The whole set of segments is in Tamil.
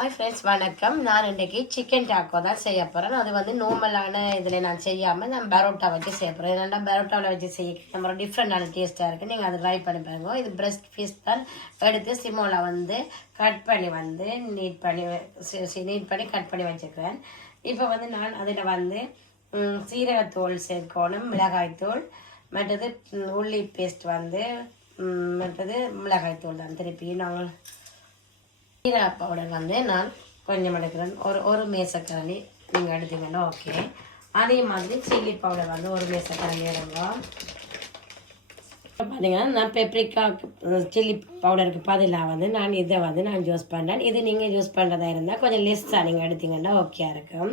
ஹாய் ஃப்ரெண்ட்ஸ் வணக்கம். நான் இன்றைக்கி சிக்கன் டாக்கோ தான் செய்ய போகிறேன். அது வந்து நார்மலான இதில் நான் செய்யாமல் நான் பரோட்டா வச்சு செய்ய போகிறேன். என்னென்னா பரோட்டாவில் வச்சு செய்ய நம்ம டிஃப்ரெண்டான டேஸ்ட்டாக இருக்குது. நீங்கள் அதை ட்ரை பண்ணி பாருங்க. இது பிரெஸ்ட் பீஸ் தான் எடுத்து சிம்மோவில் வந்து கட் பண்ணி வந்து நீட் பண்ணி கட் பண்ணி வச்சுருக்கிறேன். இப்போ வந்து நான் அதில் வந்து சீரகத்தூள் சேர்க்கணும், மிளகாய்த்தூள், மற்றது உள்ளி பேஸ்ட் வந்து மற்றது மிளகாய்த்தூள் தான். திருப்பி நாங்கள் ஜீரா பவுடர் வந்து நான் கொஞ்சம் எடுக்கிறேன். ஒரு மேசக்கரண்டி நீங்கள் எடுத்தீங்கன்னா ஓகே. அதே மாதிரி சில்லி பவுடர் வந்து ஒரு மேசக்கரண்டி எடுங்க. பார்த்தீங்கன்னா நான் பெப்ரிக்கா சில்லி பவுடருக்கு பதிலாக வந்து நான் இதை வந்து நான் யூஸ் பண்ணுறேன். இது நீங்கள் யூஸ் பண்ணுறதா இருந்தால் கொஞ்சம் லெஸ்ஸாக நீங்கள் எடுத்தீங்கன்னா ஓகே இருக்கும்.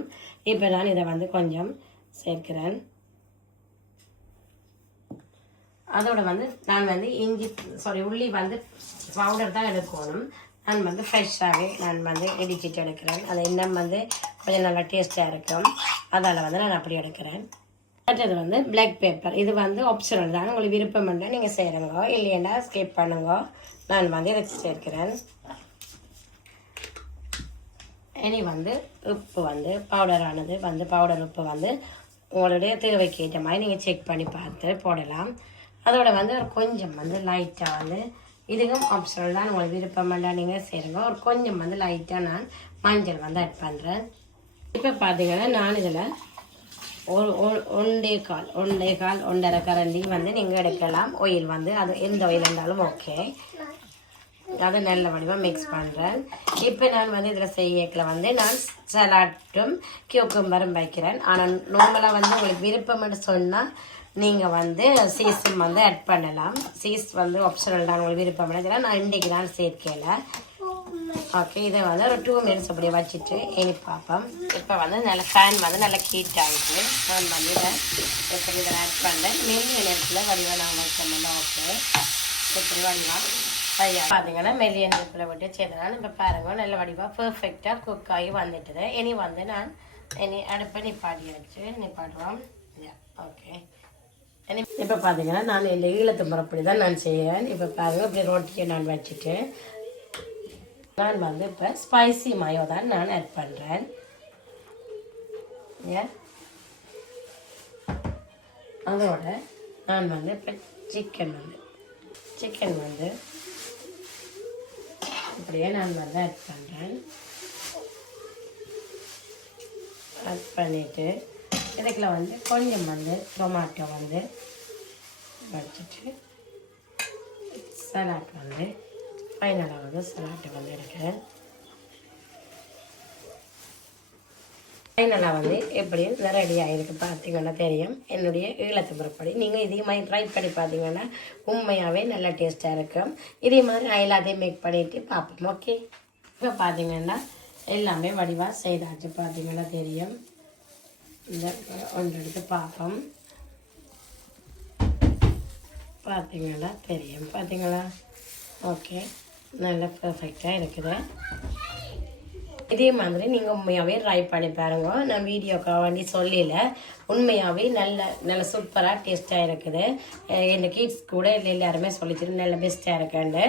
இப்போ நான் இதை வந்து கொஞ்சம் சேர்க்கிறேன். அதோட வந்து நான் வந்து உள்ளி வந்து பவுடர் தான் எடுக்கணும். நான் வந்து ஃப்ரெஷ்ஷாகவே நான் வந்து இடிச்சிட்டு எடுக்கிறேன். அது இன்னும் வந்து கொஞ்சம் நல்லா டேஸ்ட்டாக இருக்கும். அதால் வந்து நான் அப்படி எடுக்கிறேன். அடுத்தது வந்து பிளாக் பேப்பர். இது வந்து ஆப்ஷனல் தான். உங்களுக்கு விருப்பம் பண்ணால் நீங்கள் செய்கிறங்க, இல்லைன்னா ஸ்கிப் பண்ணுங்க. நான் வந்து இதை சேர்க்கிறேன். இனி வந்து உப்பு வந்து பவுடரானது வந்து பவுடர் உப்பு வந்து உங்களுடைய தேவைக்கு ஏற்ற மாதிரி நீங்கள் செக் பண்ணி பார்த்து போடலாம். அதோட வந்து ஒரு கொஞ்சம் வந்து லைட்டாக வந்து இதுவும் ஆப்ஷனல் தான். உங்களுக்கு விருப்பம் வேண்டாம் நீங்கள் செய்கிறங்க. ஒரு கொஞ்சம் வந்து லைட்டாக நான் மஞ்சள் வந்து ஆட் பண்ணுறேன். இப்போ பார்த்தீங்கன்னா நான் இதில் ஒன்றரை கரண்டி வந்து நீங்கள் எடுக்கலாம். ஆயில் வந்து அது எந்த ஆயில் இருந்தாலும் ஓகே. அதை நல்ல வடிவாக மிக்ஸ் பண்ணுறேன். இப்போ நான் வந்து இதில் செய்யக்கில் வந்து நான் சலாட்டும் கியூக்கம்பரும் வைக்கிறேன். ஆனால் நார்மலாக வந்து உங்களுக்கு விருப்பம்னு சொன்னால் நீங்கள் வந்து சீஸும் வந்து ஆட் பண்ணலாம். சீஸ் வந்து ஆப்ஷனல் தான். உங்களுக்கு விருப்பம் இல்லை. நான் இன்றைக்கு தான் சேர்க்கல. ஓகே, இதை வந்து ஒரு 2 மினிட்ஸ் அப்படியே வச்சுட்டு இனி பார்ப்போம். இப்போ வந்து நல்ல ஃபேன் வந்து நல்லா ஹீட் ஆகிட்டு நான் வந்து இதை ஆட் பண்ணுறேன். மெல்லிய நேரத்தில் வடிவாக நாங்கள் வச்சோம்னா ஓகே. இப்படி வடிவாக பார்த்தீங்கன்னா மெல்லிய நேரத்தில் விட்டு செய்தனால இப்போ பாருங்க நல்ல வடிவாக பர்ஃபெக்டாக குக் ஆகி வந்துட்டுது. இனி வந்து நான் அடுப்பை நிப்பாட்டுவோம். ஓகே, இப்போ பார்த்தீங்கன்னா நான் இந்த ஈழத்து முறைப்படி தான் நான் செய்வேன். இப்போ பாருங்கள் இப்படி ரொட்டியை நான் வச்சுட்டு நான் வந்து இப்போ ஸ்பைசி மயோ தான் நான் ஆட் பண்ணுறேன். அதோட நான் வந்து இப்போ சிக்கன் வந்து இப்படியே நான் வந்து ஆட் பண்ணுறேன். ஆட் பண்ணிவிட்டு இதுக்குள்ள வந்து கொஞ்சம் வந்து டொமாட்டோ வந்து வச்சுட்டு சலாட் வந்து ஃபைனலாக வந்து சலாட்டை வந்து எடுக்கிறேன். ஃபைனலாக வந்து எப்படியும் ரெடியாக இருக்குது. பார்த்தீங்கன்னா தெரியும் என்னுடைய ஈழத்து முறைப்படி. நீங்கள் இதே மாதிரி ட்ரை பண்ணி பார்த்தீங்கன்னா உண்மையாகவே நல்லா டேஸ்ட்டாக இருக்கும். இதே மாதிரி நான் எல்லாத்தையும் மேக் பண்ணிவிட்டு பார்ப்போம். ஓகே, இப்போ பார்த்தீங்கன்னா எல்லாமே வடிவாக செய்தாச்சு. பார்த்தீங்கன்னா தெரியும். இந்த ஒன்று எடுத்து பார்ப்போம். பார்த்தீங்களா தெரியும். பார்த்தீங்களா ஓகே, நல்லா பர்ஃபெக்டாக இருக்குது. இதே மாதிரி நீங்கள் உண்மையாகவே ட்ரை பண்ணி பாருங்க. நான் வீடியோக்காக வேண்டி சொல்லல, உண்மையாகவே நல்ல சூப்பராக டேஸ்ட்டாக இருக்குது. என் கிட்ஸ் கூட எல்லாருமே சொல்லித்தரும் நல்ல பெஸ்ட்டாக இருக்குண்டு.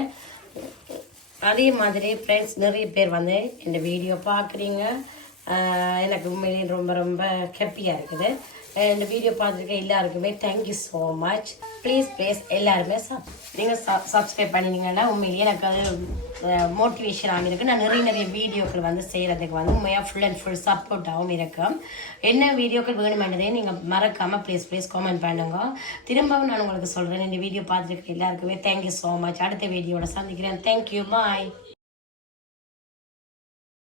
அதே மாதிரி ஃப்ரெண்ட்ஸ் நிறைய பேர் வந்து இந்த வீடியோ பார்க்குறீங்க. எனக்கு உண்மையிலே ரொம்ப ரொம்ப ஹாப்பியாக இருக்குது. இந்த வீடியோ பார்த்துருக்க எல்லாருக்குமே தேங்க்யூ ஸோ மச். ப்ளீஸ் எல்லாருமே நீங்கள் சப்ஸ்கிரைப் பண்ணினீங்கன்னா உண்மையிலேயே எனக்கு அது மோட்டிவேஷனாகவும் இருக்குது. நான் நிறைய வீடியோக்கள் வந்து செய்கிறதுக்கு வந்து உண்மையாக ஃபுல் அண்ட் ஃபுல் சப்போர்ட்டாகவும் இருக்கும். என்ன வீடியோக்கள் வேணுமென்றதே நீங்கள் மறக்காமல் ப்ளீஸ் கமெண்ட் பண்ணுங்க. திரும்பவும் நான் உங்களுக்கு சொல்கிறேன், இந்த வீடியோ பார்த்துருக்க எல்லாருக்குமே தேங்க்யூ ஸோ மச். அடுத்த வீடியோட சந்திக்கிறேன். தேங்க்யூ, பாய்.